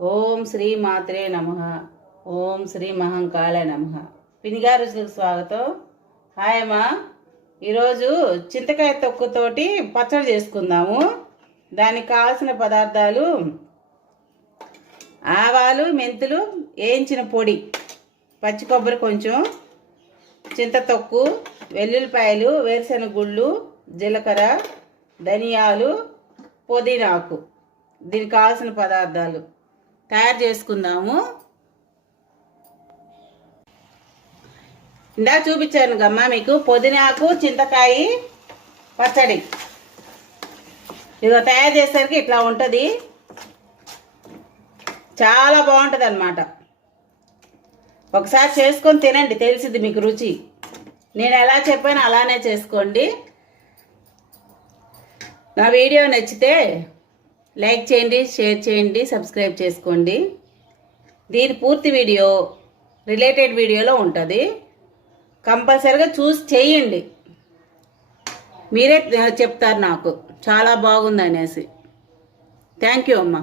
ఓం శ్రీ మాత్రే నమః. ఓం శ్రీ మహంకాళే నమః. పినిగా రుచులకు స్వాగతం. హాయ్ అమ్మా. ఈరోజు చింతకాయ తొక్కుతోటి పచ్చడి చేసుకుందాము. దానికి కావాల్సిన పదార్థాలు: ఆవాలు, మెంతులు, వేయించిన పొడి, పచ్చి కొబ్బరి కొంచెం, చింత తొక్కు, వెల్లుల్లిపాయలు, వేరుశెనగ గుళ్ళు, జీలకర్ర, ధనియాలు, పుదీనాకు. దీనికి కావాల్సిన పదార్థాలు తయారు చేసుకుందాము. ఇందా చూపించాను గమ్మా మీకు పుదీనాకు చింతకాయ పచ్చడి. ఇదిగో తయారు చేసేసరికి ఇట్లా ఉంటుంది. చాలా బాగుంటుంది అన్నమాట. ఒకసారి చేసుకొని తినండి, తెలిసిద్ది మీకు రుచి. నేను ఎలా చెప్పానో అలానే చేసుకోండి. నా వీడియో నచ్చితే లైక్ చేయండి, షేర్ చేయండి, సబ్స్క్రైబ్ చేసుకోండి. దీని పూర్తి వీడియో రిలేటెడ్ వీడియోలో ఉంటుంది. కంపల్సరిగా చూసి చేయండి. మీరే చెప్తారు నాకు చాలా బాగుంది అనేసి. థ్యాంక్ యూ అమ్మా.